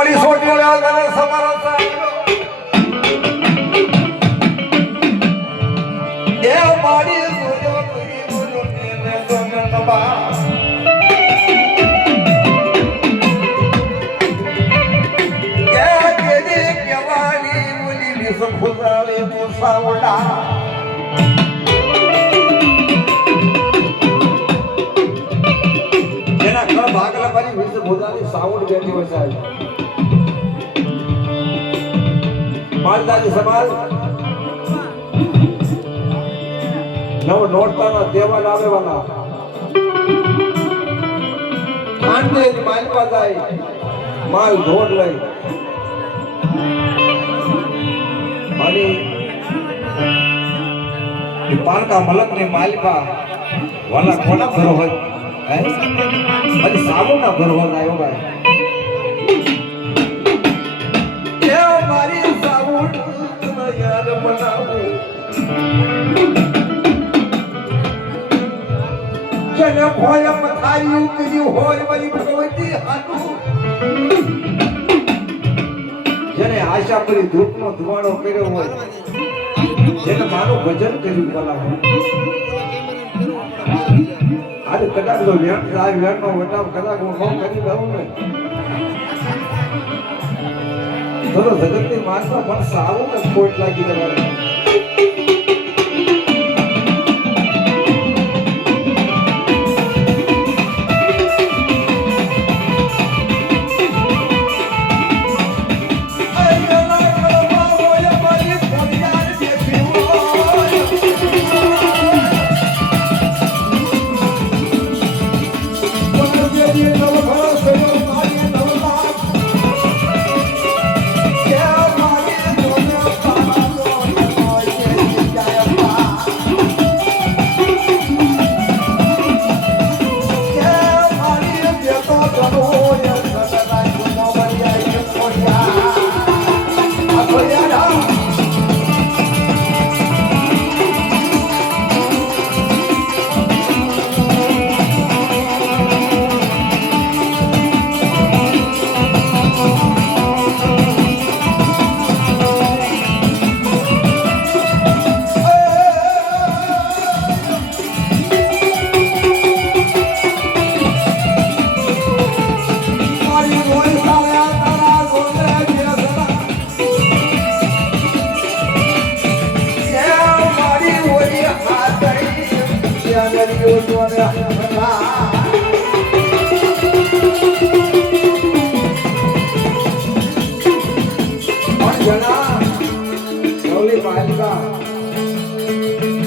મોડી સોટી તને સમારો એ મારી સોજો કરી બોલો ને તો નબા એ કેદી કેવાની બોલી વિસ ખુદાવે તો સાવડા જેના ઘર ભાગલા કરી વિસ ખુદાની સાવડ બેઠી હોય સાહેબ માલદારી સમાજ નવ નોટતાના તહેવાર આવેવાના આંડે માલવા જાય માલ ઢોર લઈ અને પારકા મલક ને માલવા વાલા કોના ઘર હોય અને સાબુના ઘર હોય આવ્યો ભાઈ મારી સાબુન યાદ બનાવું જેને ભોય મથાયું કર્યું હોય મારી ભગવતી હાટું જેને આશા કરી ધૂપનો ધુવાડો કર્યો હોય જેને મારું ભજન કર્યું બોલાવો આજે કદાચ તો વેણનો વટાવ કદાચ હું ન કરી દઉં ને તો જગતની માનતા પણ સારું ને ખોટ લાગી તમારે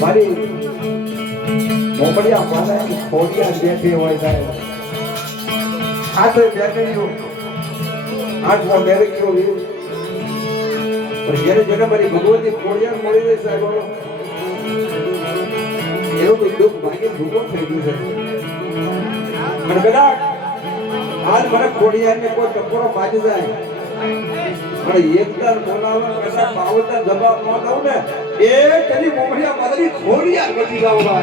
મારી મોમડિયા માને ખોડિયા બેઠી હોય સાહેબ હાથે બેઠી હાથમાં મેરે ગયો પણ જ્યારે જગ્યા મારી ભગવતી ખોડિયા મળી રહી સાહેબ એવું તો દુઃખ ભાગે ભૂખો થઈ ગયું છે પણ કદાચ આજ મને ખોડિયાને કોઈ ટકોરો મારી જાય પણ એકદાર બોલાવવા કશા પાવતા જવાબ ન દઉં ને એ કદી મોમડિયા મારી ખોડિયા નથી લાવવા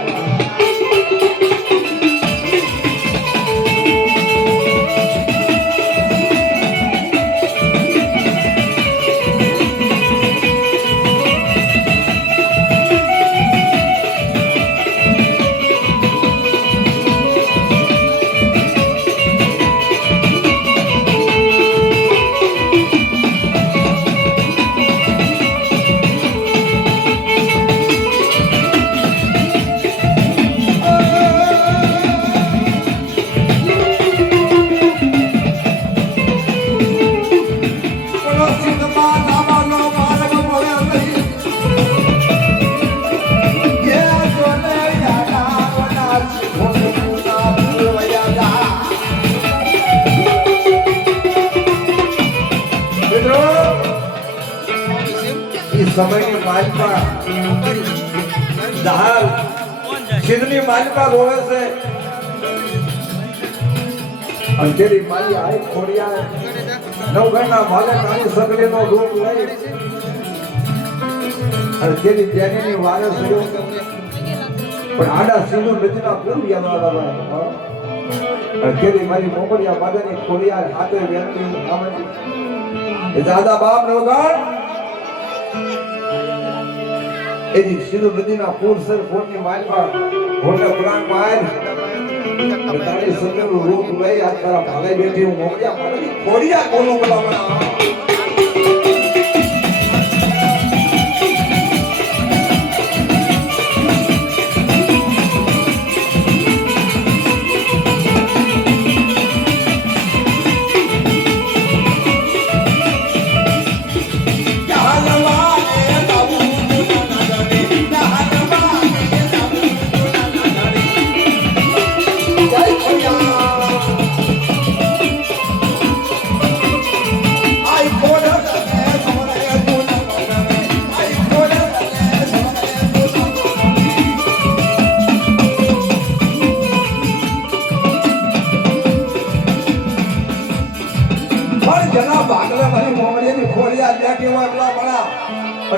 સમયની માલિકા દહાલ સિદ્ધની માલિકા રોવે છે અંધેરી માલી આય ખોડિયા નવગણના ભાગે નાની સગલીનો રૂપ લઈ અને તેની તેની વારસ પણ આડા સિંહનો નદીના પૂર યાદ કેરી મારી મોકળિયા માદાની ખોડિયાર હાથે વેરતી આમણી એ દાદા બાપ ને વગર એજી સિંધુ નદીના પૂર સર ફોનની માલમાં હોટે પુરાણ માં તારી સુંદરનું રૂપ લઈ આ તારા ભાલે બેઠી હું મોકળિયા માદાની ખોડિયાર બોલું બોલાવણા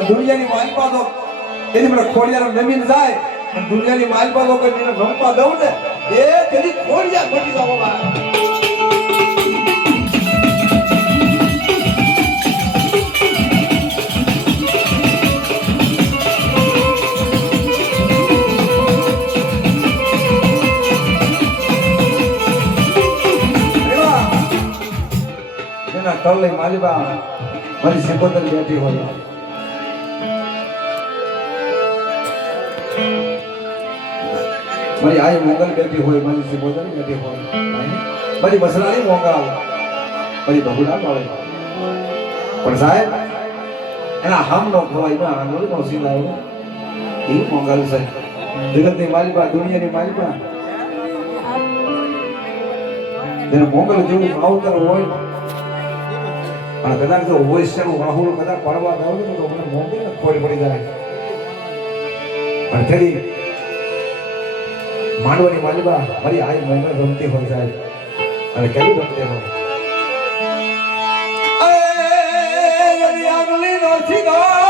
દુનિયાની માલપા તો એની મને ખોડિયાર નમીન જાય અને દુનિયાની માલપા તો કોઈ એને રમવા દઉં ને એ તેની ખોડિયાર બની જાવ એના તળલે માલપા મારી સિકોતર બેઠી હોય મારી આઈ મોગલ બેઠી હોય મારી સિકોતર બેઠી હોય મારી બસરાની મોગલ મારી બહુડા મળે પણ સાહેબ એના હમ નો ખવાય ના આંગળ નો સીધાયો એ મોગલ છે જગતની માલિકા દુનિયાની માલિકા તેને મોગલ જેવું માવતર હોય અને કદાચ જો વૈશ્યનું વાહુર કદાચ પડવા દઉં તો મને મોગલ ને ખોડ પડી જાય પણ તેરી માંડવાની માલિકા મારી આઈ મોગલ રમતી હોય સાહેબ અને કેવી રમતી હોય આગલી નો સીધા